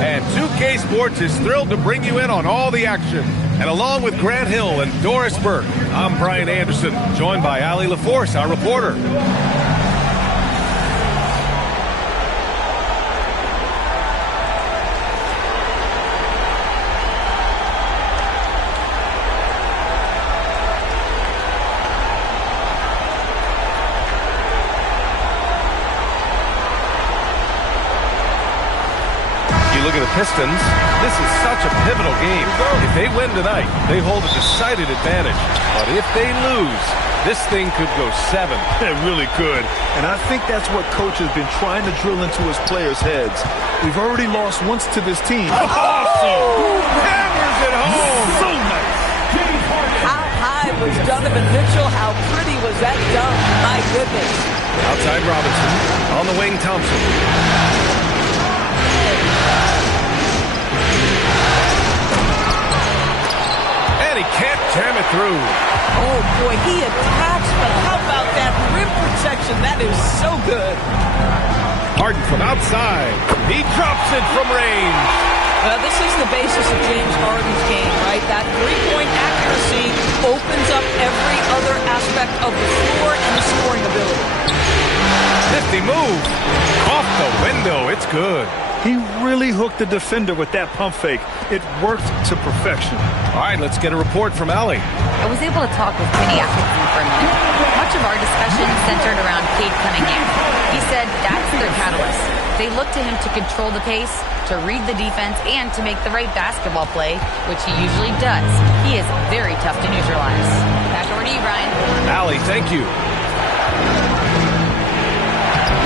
And 2K Sports is thrilled to bring you in on all the action. And along with Grant Hill and Doris Burke, I'm Brian Anderson, joined by Allie LaForce, our reporter. Look at the Pistons. This is such a pivotal game. If they win tonight, they hold a decided advantage. But if they lose, this thing could go 7. It really could. And I think that's what Coach has been trying to drill into his players' heads. We've already lost once to this team. Awesome! Hammers it home! So nice! How high was Donovan Mitchell? How pretty was that dunk? My goodness. Outside Robinson. On the wing, Thompson. He can't jam it through. Oh, boy, he attacks, but how about that rim protection? That is so good. Harden from outside. He drops it from range. This is the basis of James Harden's game, right? That three-point accuracy opens up every other aspect of the floor and the scoring ability. 50 move. Off the window. It's good. He really hooked the defender with that pump fake. It worked to perfection. All right, let's get a report from Allie. I was able to talk with Kenny Atkinson for a minute. Much of our discussion centered around Cade Cunningham. He said that's their catalyst. They look to him to control the pace, to read the defense, and to make the right basketball play, which he usually does. He is very tough to neutralize. Back over to you, Brian. Allie, thank you.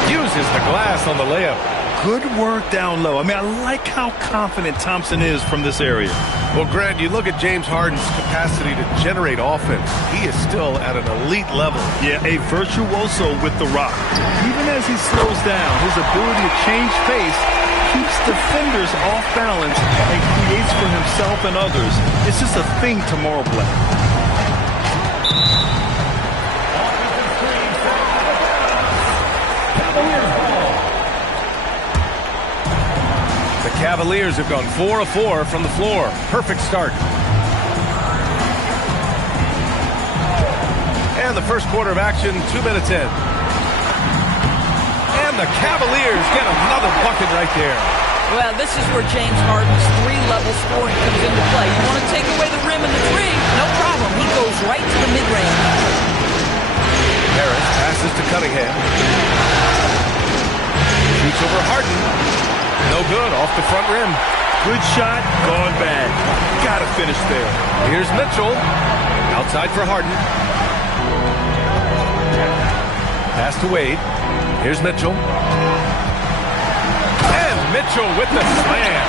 Uses the glass on the layup. Good work down low. I mean, I like how confident Thompson is from this area. Well, Grant, you look at James Harden's capacity to generate offense. He is still at an elite level. Yeah, a virtuoso with the rock. Even as he slows down, his ability to change pace keeps defenders off balance and creates for himself and others. It's just a thing tomorrow, Black. The Cavaliers have gone 4 of 4 from the floor. Perfect start. And the first quarter of action, 2 minutes in. And the Cavaliers get another bucket right there. Well, this is where James Harden's three-level scoring comes into play. You want to take away the rim and the three? No problem. He goes right to the mid-range. Harris passes to Cunningham. Shoots over Harden. No good, off the front rim. Good shot, gone bad. Gotta finish there. Here's Mitchell. Outside for Harden. Pass to Wade. Here's Mitchell. And Mitchell with the slam.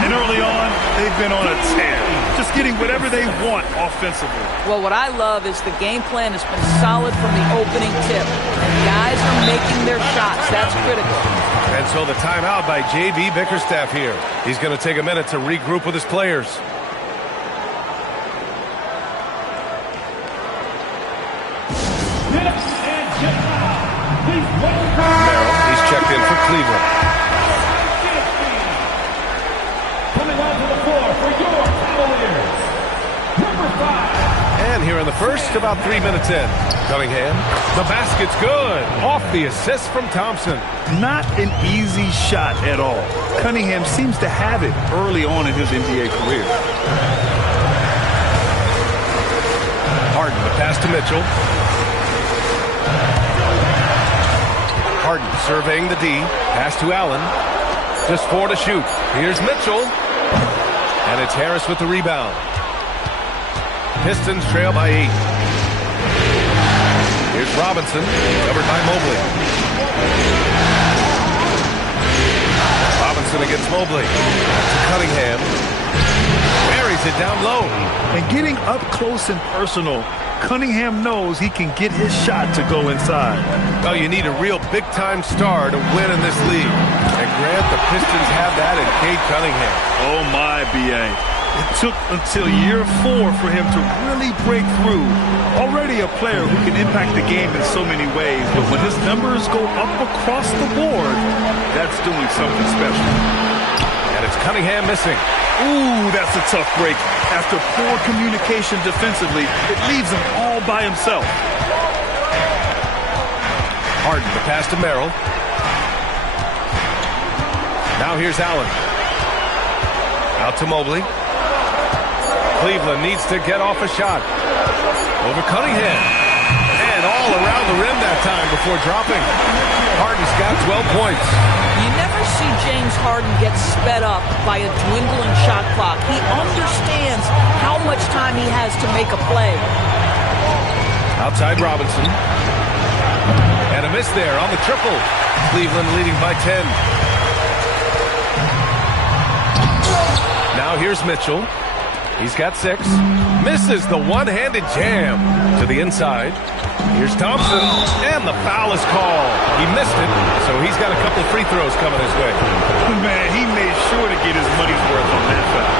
And early on, they've been on a tear. Just getting whatever they want offensively. Well, what I love is the game plan has been solid from the opening tip. And guys are making their shots. That's critical. And so the timeout by J.B. Bickerstaff here. He's going to take a minute to regroup with his players. Merrill, he's checked in for Cleveland. Coming onto the floor for your Cavaliers, number 5. And here in the first, about 3 minutes in. Cunningham, the basket's good. Off the assist from Thompson. Not an easy shot at all. Cunningham seems to have it early on in his NBA career. Harden, the pass to Mitchell. Harden surveying the D. Pass to Allen. Just 4 to shoot. Here's Mitchell. And it's Harris with the rebound. Pistons trail by 8. Here's Robinson, covered by Mobley. Robinson against Mobley. To Cunningham. Buries it down low. And getting up close and personal, Cunningham knows he can get his shot to go inside. Well, you need a real big-time star to win in this league. And Grant, the Pistons have that in Cade Cunningham. Oh, my, B.A. It took until year 4 for him to really break through. Already a player who can impact the game in so many ways, but when his numbers go up across the board, that's doing something special. And it's Cunningham missing. Ooh, that's a tough break. After poor communication defensively, it leaves him all by himself. Harden, the pass to Merrill. Now here's Allen. Out to Mobley. Cleveland needs to get off a shot. Over Cunningham. And all around the rim that time before dropping. Harden's got 12 points. You never see James Harden get sped up by a dwindling shot clock. He understands how much time he has to make a play. Outside Robinson. And a miss there on the triple. Cleveland leading by 10. Now here's Mitchell. He's got 6. Misses the one-handed jam to the inside. Here's Thompson, and the foul is called. He missed it, so he's got a couple of free throws coming his way. Man, he made sure to get his money's worth on that foul.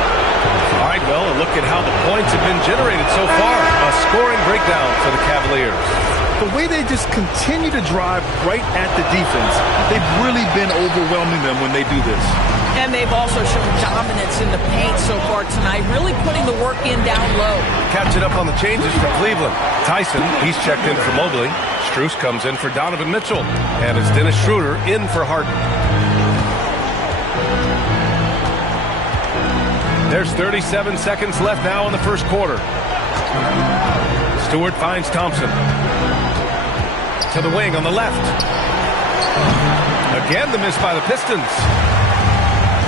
All right, well, a look at how the points have been generated so far. A scoring breakdown for the Cavaliers. The way they just continue to drive right at the defense, they've really been overwhelming them when they do this. And they've also shown dominance in the paint so far tonight, really putting the work in down low. Catching up on the changes for Cleveland. Tyson, he's checked in for Mobley. Strus comes in for Donovan Mitchell. And it's Dennis Schroeder in for Harden. There's 37 seconds left now in the first quarter. Stewart finds Thompson. To the wing on the left. Again, the miss by the Pistons.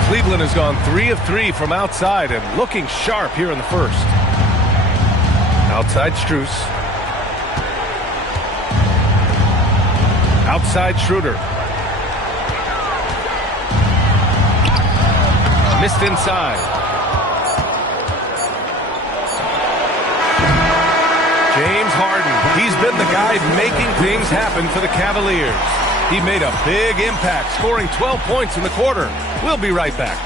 Cleveland has gone 3 of 3 from outside and looking sharp here in the first. Outside Strus. Outside Schroeder. Missed inside. James Harden. He's been the guy making things happen for the Cavaliers. He made a big impact, scoring 12 points in the quarter. We'll be right back.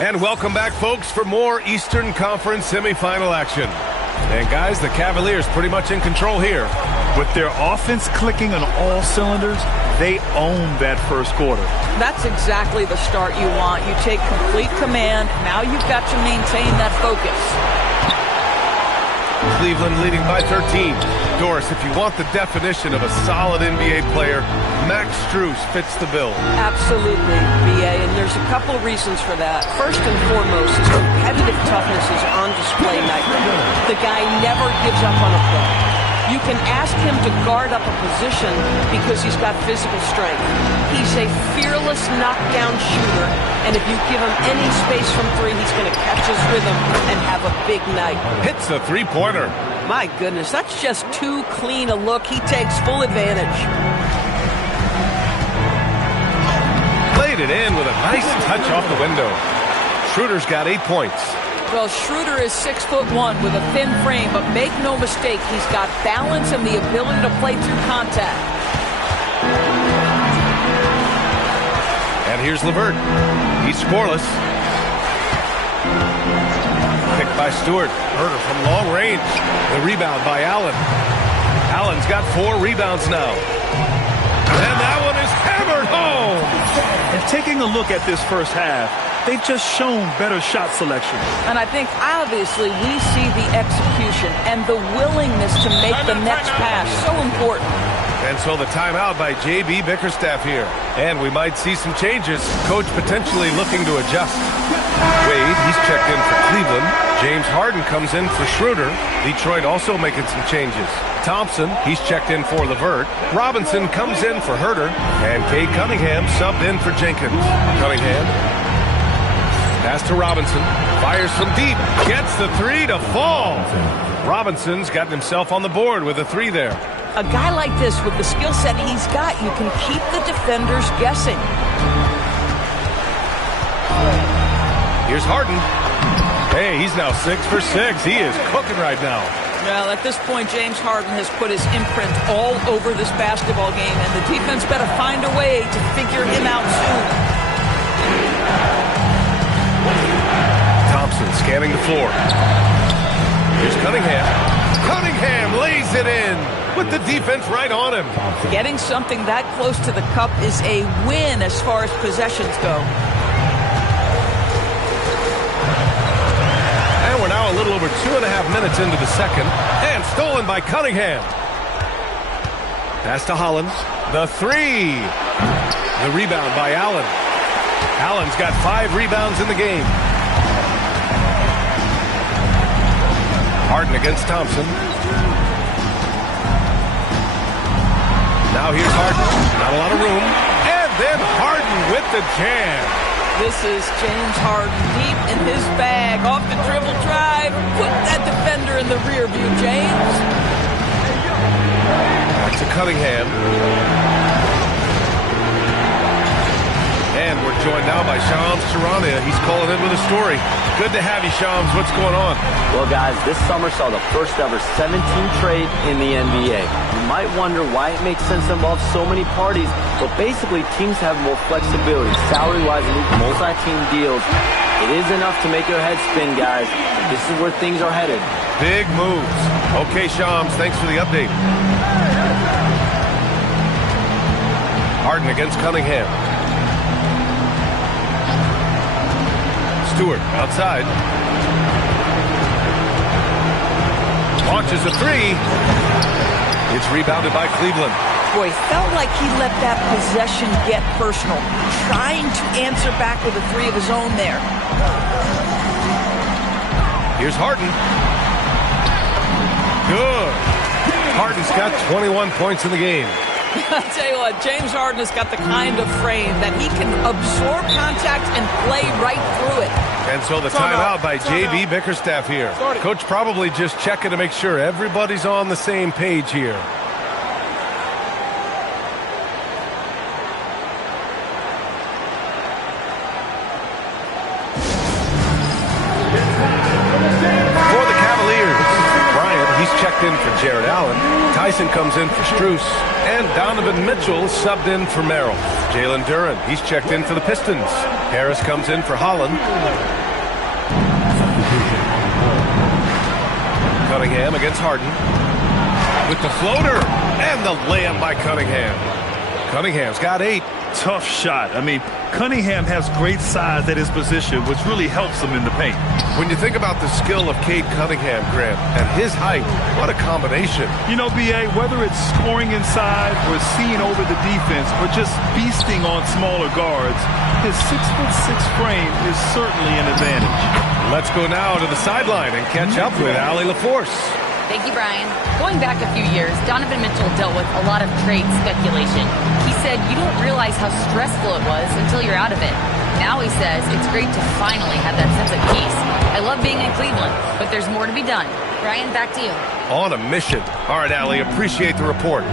And welcome back, folks, for more Eastern Conference semifinal action. And, guys, the Cavaliers pretty much in control here. With their offense clicking on all cylinders, they own that first quarter. That's exactly the start you want. You take complete command. Now you've got to maintain that focus. Cleveland leading by 13. Doris, if you want the definition of a solid NBA player, Max Strus fits the bill. Absolutely, BA, and there's a couple of reasons for that. First and foremost, his competitive toughness is on display nightly. The guy never gives up on a play. You can ask him to guard up a position because he's got physical strength. He's a fearless knockdown shooter, and if you give him any space from 3, he's going to catch his rhythm and have a big night. Hits the three-pointer. My goodness, that's just too clean a look. He takes full advantage. Played it in with a nice touch off the window. Schroeder's got 8 points. Well, Schroeder is 6'1" with a thin frame, but make no mistake, he's got balance and the ability to play through contact. And here's LeVert. He's scoreless. Picked by Stewart. Herter from long range. The rebound by Allen. Allen's got 4 rebounds now. And that one is hammered home. And taking a look at this first half, they've just shown better shot selection. And I think, obviously, we see the execution and the willingness to make the next pass so important. And so the timeout by J.B. Bickerstaff here. And we might see some changes. Coach potentially looking to adjust. Wade, he's checked in for Cleveland. James Harden comes in for Schroeder. Detroit also making some changes. Thompson, he's checked in for LeVert. Robinson comes in for Herter. And Cade Cunningham subbed in for Jenkins. Cunningham. Pass to Robinson. Fires from deep. Gets the 3 to fall. Robinson's gotten himself on the board with a 3 there. A guy like this, with the skill set he's got, you can keep the defenders guessing. Here's Harden. Hey, he's now 6 for 6. He is cooking right now. Well, at this point, James Harden has put his imprint all over this basketball game, and the defense better find a way to figure him out soon. Thompson scanning the floor. Here's Cunningham. Cunningham lays lays it in with the defense right on him. Getting something that close to the cup is a win as far as possessions go. And we're now a little over 2.5 minutes into the second. And stolen by Cunningham. Pass to Hollins. The three. The rebound by Allen. Allen's got 5 rebounds in the game. Harden against Thompson. Now here's Harden. Not a lot of room. And then Harden with the jam. This is James Harden deep in his bag. Off the dribble drive. Put that defender in the rear view, James. Back to Cunningham. And we're joined now by Shams Charania. He's calling in with a story. Good to have you, Shams. What's going on? Well, guys, this summer saw the first ever 17 trade in the NBA. You might wonder why it makes sense to involve so many parties, but basically teams have more flexibility, salary-wise, and multi-team deals. It is enough to make your head spin, guys. This is where things are headed. Big moves. Okay, Shams, thanks for the update. Harden against Cunningham. Stewart outside. Launches a three. It's rebounded by Cleveland. Boy, felt like he let that possession get personal. Trying to answer back with a three of his own there. Here's Harden. Good. Harden's got 21 points in the game. I'll tell you what, James Harden has got the kind of frame that he can absorb contact and play right through it. And so the timeout by JB Bickerstaff here. Coach probably just checking to make sure everybody's on the same page here. For the Cavaliers, Bryant, he's checked in for Jared Allen. Tyson comes in for Strus. And Donovan Mitchell subbed in for Merrill. Jalen Duren, he's checked in for the Pistons. Harris comes in for Holland. Cunningham against Harden. With the floater. And the layup by Cunningham. Cunningham's got 8. Tough shot. I mean, Cunningham has great size at his position, which really helps him in the paint. When you think about the skill of Cade Cunningham, Grant, and his height, what a combination. You know, B.A., whether it's scoring inside or seeing over the defense or just feasting on smaller guards, his 6'6" frame is certainly an advantage. Let's go now to the sideline and catch up with Allie LaForce. Thank you, Brian. Going back a few years, Donovan Mitchell dealt with a lot of trade speculation. He said you don't realize how stressful it was until you're out of it. Now he says it's great to finally have that sense of peace. I love being in Cleveland, but there's more to be done. Brian, back to you. On a mission. All right, Allie, appreciate the report.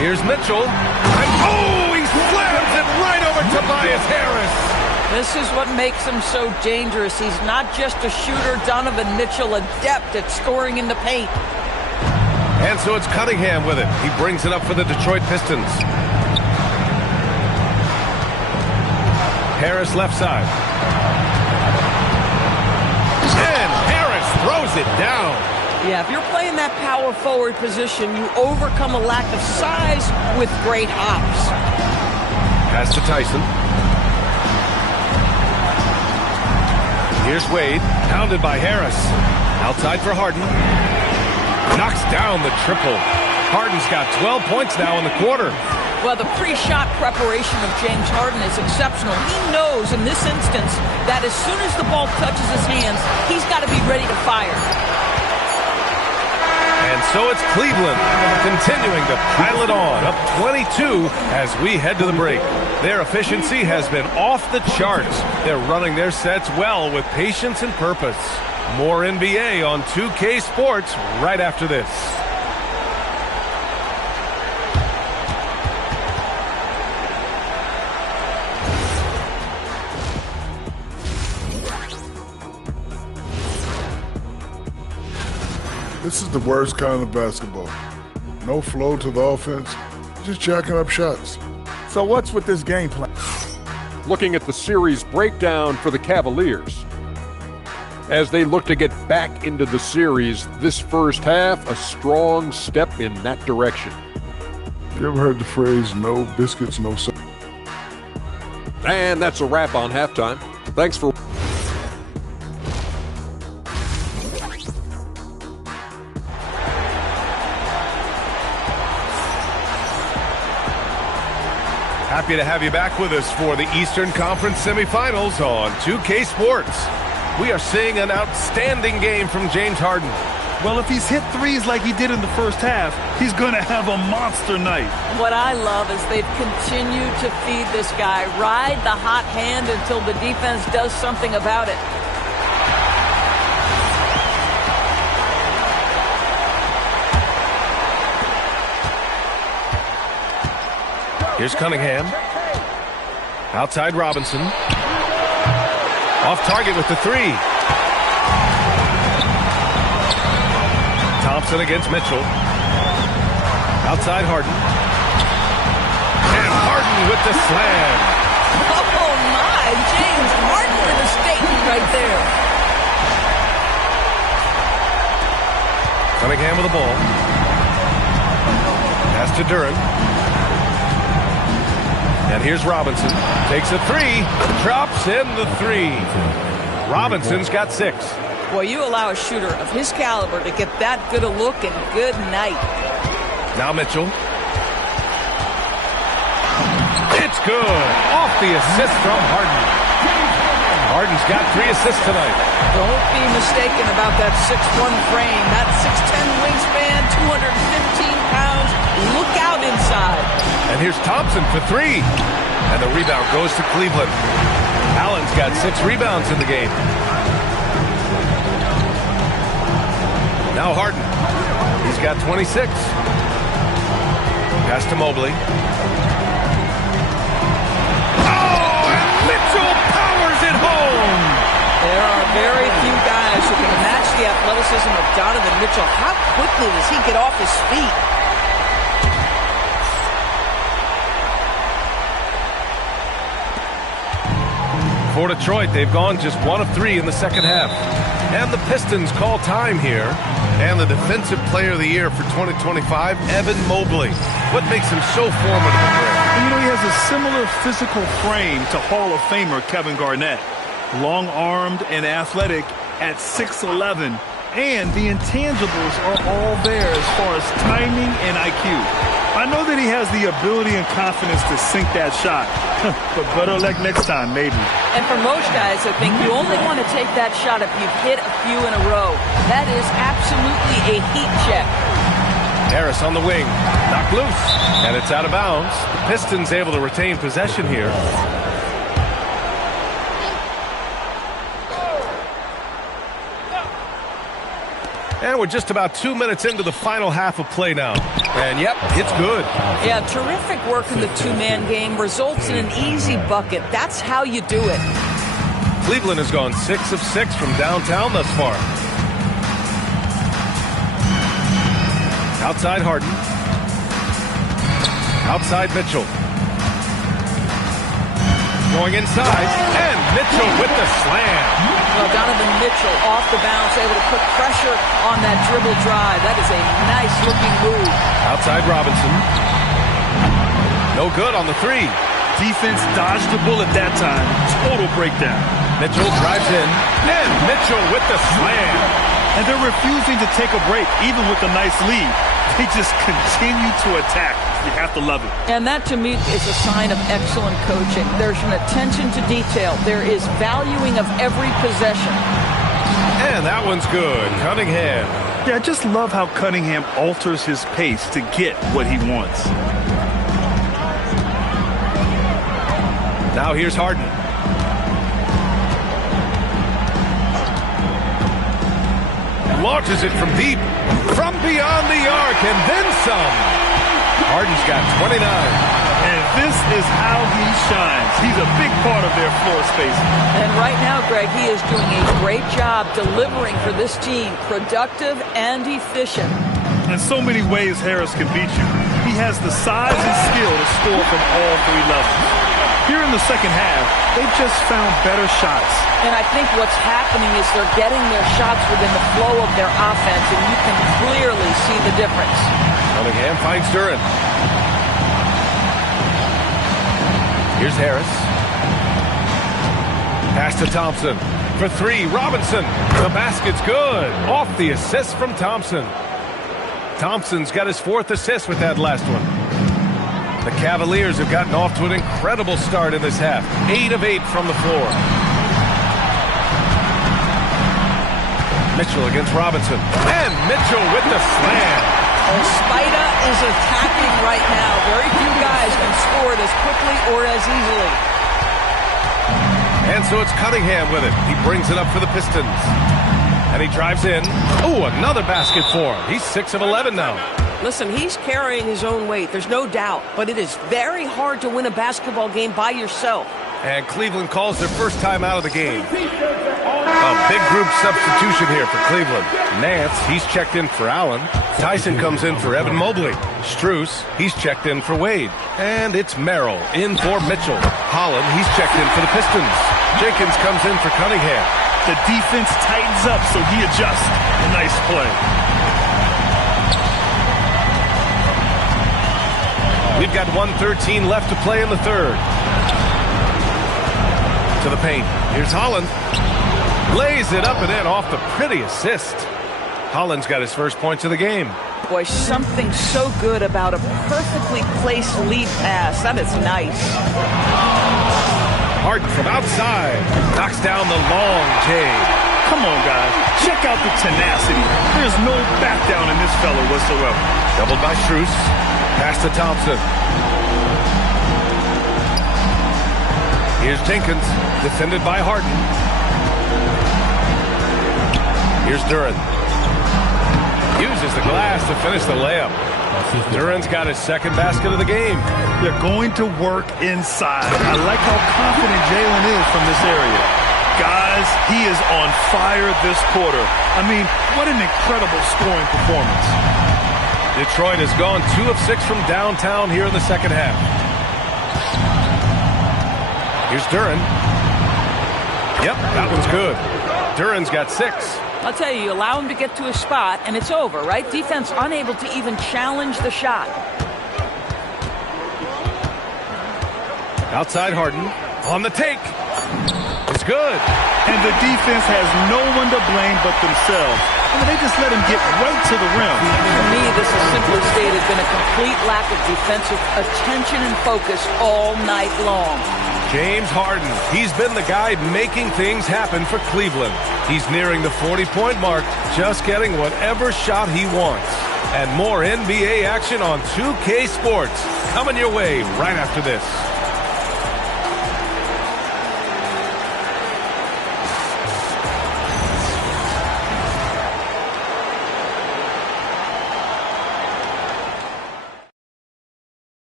Here's Mitchell. Oh, he slams it right over Tobias Harris. This is what makes him so dangerous. He's not just a shooter. Donovan Mitchell adept at scoring in the paint. And so it's Cunningham with it. He brings it up for the Detroit Pistons. Harris left side. And Harris throws it down. Yeah, if you're playing that power forward position, you overcome a lack of size with great hops. Pass to Tyson. Here's Wade, pounded by Harris. Outside for Harden. Knocks down the triple. Harden's got 12 points now in the quarter. Well, the pre-shot preparation of James Harden is exceptional. He knows in this instance that as soon as the ball touches his hands, he's got to be ready to fire. And so it's Cleveland continuing to pile it on, up 22 as we head to the break. Their efficiency has been off the charts. They're running their sets well with patience and purpose. More NBA on 2K Sports right after this. This is the worst kind of basketball. No flow to the offense, just jacking up shots. So what's with this game plan? Looking at the series breakdown for the Cavaliers. as they look to get back into the series. This first half, a strong step in that direction. You ever heard the phrase, no biscuits, no sauce? And that's a wrap on halftime. Thanks for... Happy to have you back with us for the Eastern Conference semifinals on 2K Sports. We are seeing an outstanding game from James Harden. Well, if he's hit threes like he did in the first half, he's going to have a monster night. What I love is they've continued to feed this guy, ride the hot hand until the defense does something about it. Here's Cunningham. Outside Robinson. Off target with the three. Thompson against Mitchell. Outside Harden. And Harden with the slam. Oh my, James Harden with a statement right there. Cunningham with the ball. Pass to Duran. And here's Robinson. Takes a three. Drops in the three. Robinson's got 6. Boy, you allow a shooter of his caliber to get that good a look and good night. Now Mitchell. It's good. Off the assist from Harden. Harden's got 3 assists tonight. Don't be mistaken about that 6'1 frame. That 6'10 wingspan, 215 pounds. Look out inside. And here's Thompson for 3. And the rebound goes to Cleveland. Allen's got 6 rebounds in the game. Now Harden. He's got 26. Pass to Mobley. Oh, and Mitchell powers it home. There are very few guys who can match the athleticism of Donovan Mitchell. How quickly does he get off his feet? For Detroit, they've gone just 1 of 3 in the second half. And the Pistons call time here. And the Defensive Player of the Year for 2025, Evan Mobley. What makes him so formidable there? You know, he has a similar physical frame to Hall of Famer Kevin Garnett. Long-armed and athletic at 6'11". And the intangibles are all there as far as timing and IQ. I know that he has the ability and confidence to sink that shot. But better luck next time, maybe. And for most guys, I think you only want to take that shot if you've hit a few in a row. That is absolutely a heat check. Harris on the wing. Knocked loose. And it's out of bounds. The Pistons able to retain possession here. And we're just about 2 minutes into the final half of play now. And yep, it's good. Yeah, terrific work in the two-man game results in an easy bucket. That's how you do it. Cleveland has gone 6 of 6 from downtown thus far. Outside Harden. Outside Mitchell. Going inside, and Mitchell with the slam. Well, Donovan Mitchell off the bounce, able to put pressure on that dribble drive. That is a nice-looking move. Outside Robinson. No good on the 3. Defense dodged the bullet that time. Total breakdown. Mitchell drives in, and Mitchell with the slam. And they're refusing to take a break, even with a nice lead. They just continue to attack. You have to love it. And that, to me, is a sign of excellent coaching. There's an attention to detail. There is valuing of every possession. And that one's good. Cunningham. Yeah, I just love how Cunningham alters his pace to get what he wants. Now here's Harden. Launches it from deep, from beyond the arc, and then some. Harden's got 29. And this is how he shines. He's a big part of their floor space. And right now, Greg, he is doing a great job delivering for this team. Productive and efficient. In so many ways, Harris can beat you. He has the size and skill to score from all 3 levels. Here in the second half, they've just found better shots. And I think what's happening is they're getting their shots within the flow of their offense, and you can clearly see the difference. Cunningham finds Duren. Here's Harris. Pass to Thompson. For three, Robinson. The basket's good. Off the assist from Thompson. Thompson's got his 4th assist with that last one. The Cavaliers have gotten off to an incredible start in this half. 8 of 8 from the floor. Mitchell against Robinson. And Mitchell with the slam. Spida is attacking right now. Very few guys can score it as quickly or as easily. And so it's Cunningham with it. He brings it up for the Pistons. And he drives in. Oh, another basket for him. He's 6 of 11 now. Listen, he's carrying his own weight. There's no doubt. But it is very hard to win a basketball game by yourself. And Cleveland calls their first time out of the game. A big group substitution here for Cleveland. Nance, he's checked in for Allen. Tyson comes in for Evan Mobley. Strus, he's checked in for Wade. And it's Merrill in for Mitchell. Holland, he's checked in for the Pistons. Jenkins comes in for Cunningham. The defense tightens up, so he adjusts. Nice play. We've got 1:13 left to play in the third. To the paint. Here's Holland. Lays it up and in off the pretty assist. Holland's got his first points of the game. Boy, something so good about a perfectly placed lead pass. That is nice. Harden from outside. Knocks down the long J. Come on, guys. Check out the tenacity. There's no back down in this fella whatsoever. Doubled by Strus. Pass to Thompson. Here's Jenkins. Defended by Harden. Here's Duren. Uses the glass to finish the layup. Duren's got his second basket of the game. They're going to work inside. I like how confident Jalen is from this area. Guys, he is on fire this quarter. I mean, what an incredible scoring performance. Detroit has gone 2 of 6 from downtown here in the second half. Here's Duren. Yep, that one's good. Duren's got 6. I'll tell you, you allow him to get to a spot, and it's over, right? Defense unable to even challenge the shot. Outside Harden. On the take. It's good. And the defense has no one to blame but themselves. I mean, they just let him get right to the rim. For me, this has simply stated been a complete lack of defensive attention and focus all night long. James Harden, he's been the guy making things happen for Cleveland. He's nearing the 40-point mark, just getting whatever shot he wants. And more NBA action on 2K Sports coming your way right after this.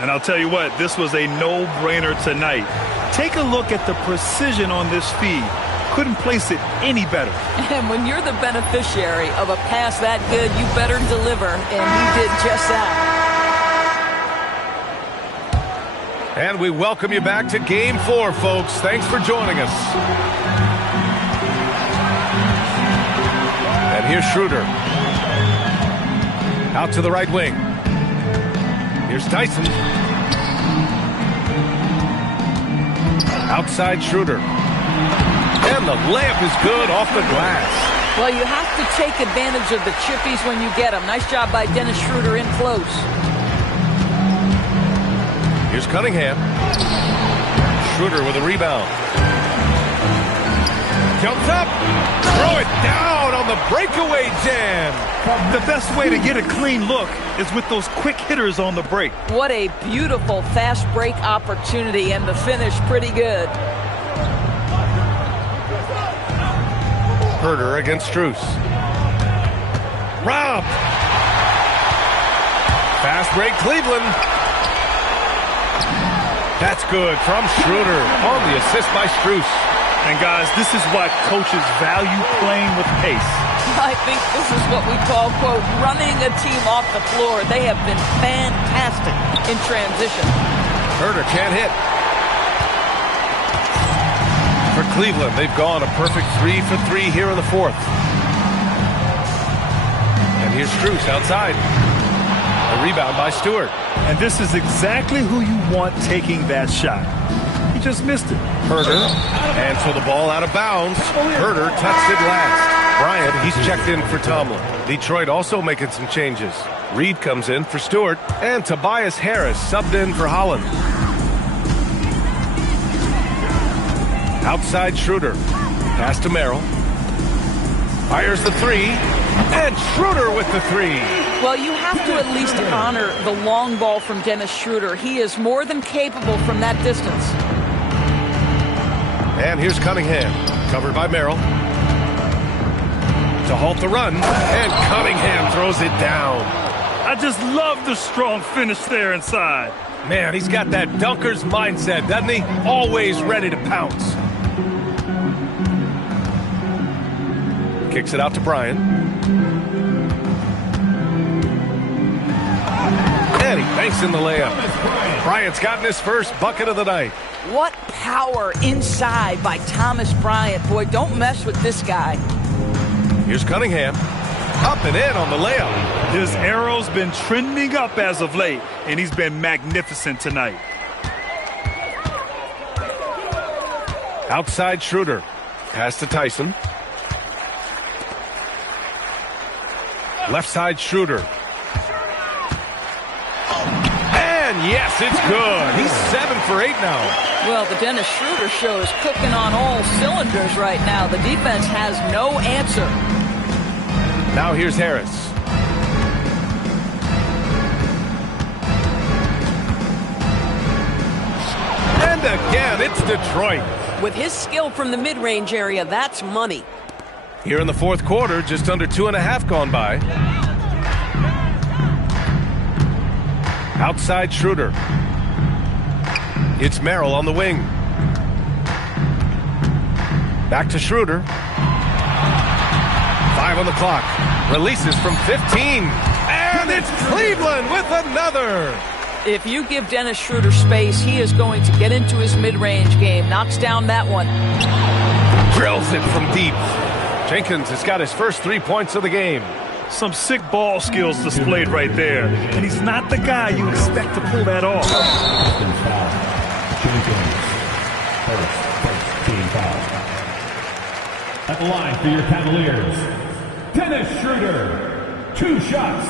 And I'll tell you what, this was a no-brainer tonight. Take a look at the precision on this feed. Couldn't place it any better. And when you're the beneficiary of a pass that good, you better deliver, and he did just that. And we welcome you back to Game 4, folks. Thanks for joining us. And here's Schroeder. Out to the right wing. Here's Tyson. Outside Schroeder. And the layup is good off the glass. Well, you have to take advantage of the chippies when you get them. Nice job by Dennis Schroeder in close. Here's Cunningham. Schroeder with a rebound. Jumps up. Throw it down on the breakaway jam. The best way to get a clean look is with those quick hitters on the break. What a beautiful fast break opportunity, and the finish pretty good. Herder against Strus. Robbed. Fast break Cleveland. That's good from Schroeder on the assist by Strus. And guys, this is why coaches value playing with pace. I think this is what we call, quote, running a team off the floor. They have been fantastic in transition. Herder can't hit. For Cleveland, they've gone a perfect 3 for 3 here in the fourth. And here's Strus outside. A rebound by Stewart. And this is exactly who you want taking that shot. He just missed it. Herder, and so the ball out of bounds. Herder touched it last. Bryant, he's checked in for Tomlin. Detroit also making some changes. Reed comes in for Stewart, and Tobias Harris subbed in for Holland. Outside Schroeder. Pass to Merrill. Fires the three. And Schroeder with the three. Well, you have to at least honor the long ball from Dennis Schroeder. He is more than capable from that distance. And here's Cunningham. Covered by Merrill. To halt the run. And Cunningham throws it down. I just love the strong finish there inside. Man, he's got that dunker's mindset, doesn't he? Always ready to pounce. Kicks it out to Bryant. And he banks in the layup. Bryant's gotten his first bucket of the night. What power inside by Thomas Bryant. Boy, don't mess with this guy. Here's Cunningham. Up and in on the layup. His arrow's been trending up as of late, and he's been magnificent tonight. Outside Schroeder. Pass to Tyson. Left side Schroeder. And yes, it's good. He's 7 for 8 now. Well, the Dennis Schroeder show is cooking on all cylinders right now. The defense has no answer. Now here's Harris. And again, it's Detroit. With his skill from the mid-range area, that's money. Here in the fourth quarter, just under 2.5 gone by. Outside Schroeder. It's Merrill on the wing. Back to Schroeder. 5 on the clock. Releases from 15. And it's Cleveland with another. If you give Dennis Schroeder space, he is going to get into his mid-range game. Knocks down that one. Drills it from deep. Jenkins has got his first 3 points of the game. Some sick ball skills displayed right there. And he's not the guy you expect to pull that off. At the line for your Cavaliers, Dennis Schroeder. 2 shots.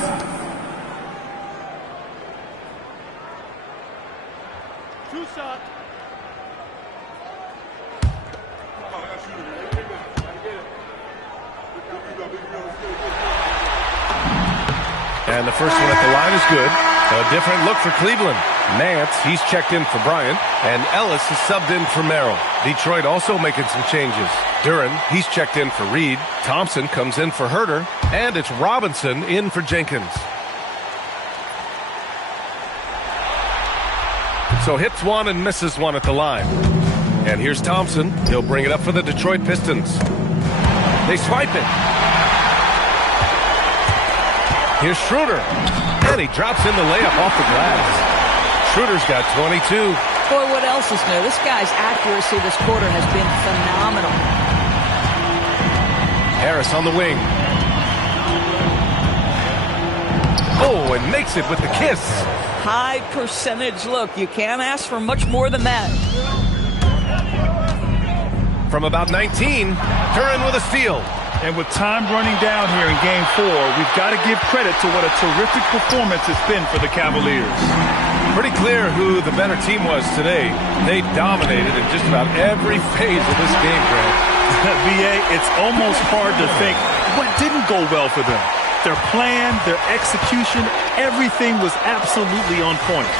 And the first one at the line is good. A different look for Cleveland. Nance, he's checked in for Bryant, and Ellis is subbed in for Merrill. Detroit also making some changes. Duran, he's checked in for Reed. Thompson comes in for Herder, and it's Robinson in for Jenkins. So hits one and misses one at the line. And here's Thompson. He'll bring it up for the Detroit Pistons. They swipe it. Here's Schroeder. And he drops in the layup off the glass. Schroeder's got 22. Boy, what else is new? This guy's accuracy this quarter has been phenomenal. Harris on the wing. Oh, and makes it with the kiss. High percentage look. You can't ask for much more than that. From about 19, Duran with a steal. And with time running down here in Game 4, we've got to give credit to what a terrific performance it's been for the Cavaliers. Pretty clear who the better team was today. They dominated in just about every phase of this game, Grant. BA, it's almost hard to think what didn't go well for them. Their plan, their execution, everything was absolutely on point.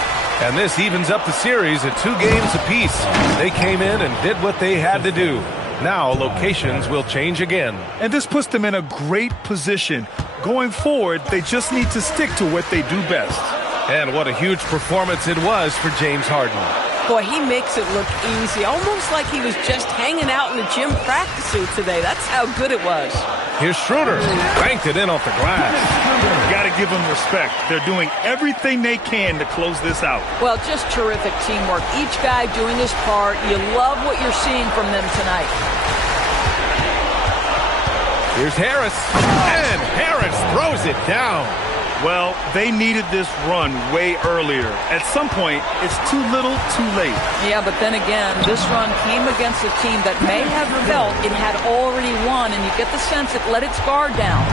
And this evens up the series at 2 games apiece. They came in and did what they had to do. Now locations will change again. And this puts them in a great position. Going forward, they just need to stick to what they do best. And what a huge performance it was for James Harden. Boy, he makes it look easy, almost like he was just hanging out in the gym practicing today. That's how good it was. Here's Schroeder. Banked it in off the glass. Got to give them respect. They're doing everything they can to close this out. Well, just terrific teamwork. Each guy doing his part. You love what you're seeing from them tonight. Here's Harris. And Harris throws it down. Well, they needed this run way earlier. At some point, it's too little, too late. Yeah, but then again, this run came against a team that may have felt it had already won, and you get the sense it let its guard down.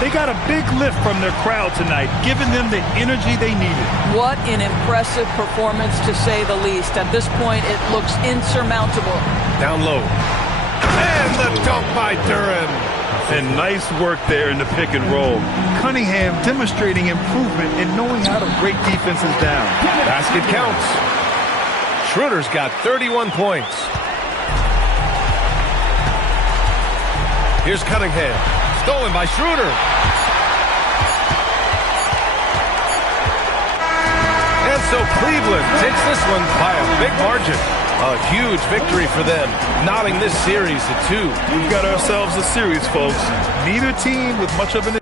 They got a big lift from their crowd tonight, giving them the energy they needed. What an impressive performance, to say the least. At this point, it looks insurmountable. Down low. And the dunk by Duran. And nice work there in the pick and roll. Cunningham demonstrating improvement in knowing how to break defenses down. Basket counts. Schroeder's got 31 points. Here's Cunningham. Stolen by Schroeder. And so Cleveland takes this one by a big margin. A huge victory for them, knotting this series at 2. We've got ourselves a series, folks. Neither team with much of an